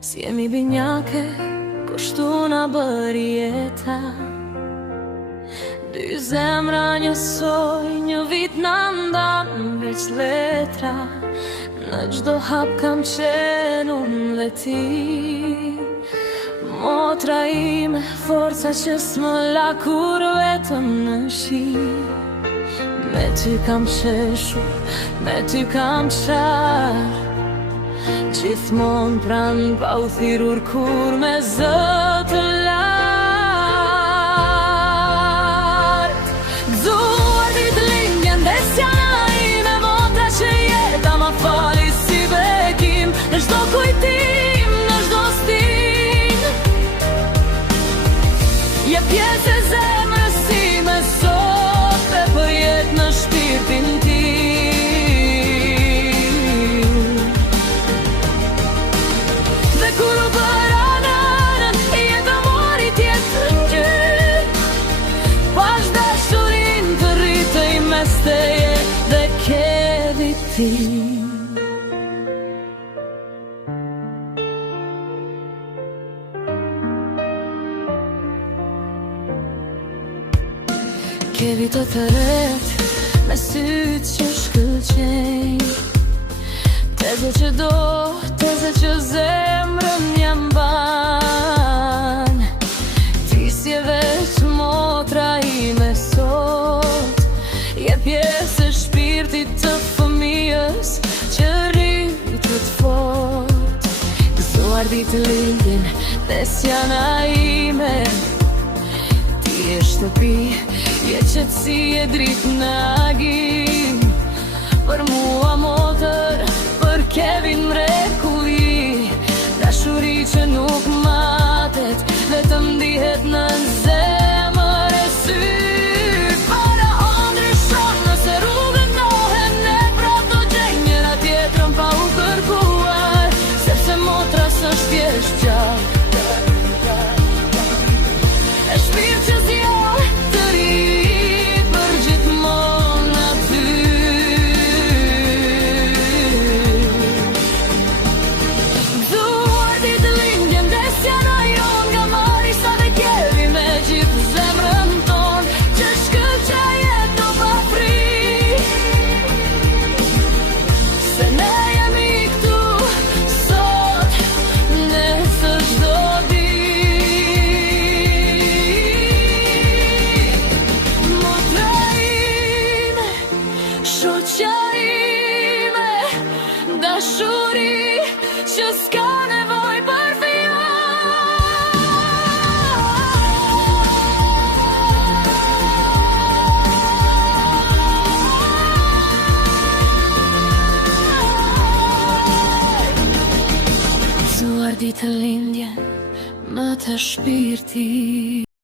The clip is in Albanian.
Si jemi binjake, kushtu na bëri jeta. Dy zemra njësoj, një vit na ndan veç letra. Në gjdo hap kam qenë unë dhe ti. Motra ime, forca që s'më la kur vetëm në shi. Me ty kam qeshur, me ty kam qar. Gjithmon pran pa u thirur kur me zë të lartë. Gëzuar ditë lindjen desja na ime, motra që jeta ma fali si bekim. Në çdo kujtim, në çdo stin, je pjesë e zemrës time sot e për jetë në shpirtin tim. Dhe kur u bëra nënën, jeta mori tjetër ngjyrë. Pash dashurin të rritej mes teje dhe ke ti. Ke vito të ret, me sytë që shkëlqenj. Teze që do, teze që zemrën jam ban. Ti si e veç motra ime sot, je pjesë e shpirtit të fëmijës që rritët fort. Gëzuar ditë lindjen, desja na ime. Ti e shtëpi, je qetësi e dritë në agim. Për mua motër, për Kevin mrekulli. Dashuri që nuk matet, vetëm dihet në zemër e sy. Para o ndryshon nëse rrugën ndohen, ne prap do gjejmë njëra tjetrën pa u kërkuar. Sepse motra s'është thjesht gjak, e shpirt që zjell të ri për gjithmonë aty. Gëzuar ditë lindjen desja na jon, nga Marisa dhe Kevi me gjithë zemrën ton, që shkëlqej jeto pa fri. Se ne jemi këtu sot, nesër çdo shoqërime, dashuri që s'ka nevoj për fjalë. Gëzuar ditë lindjen më të shpirtit.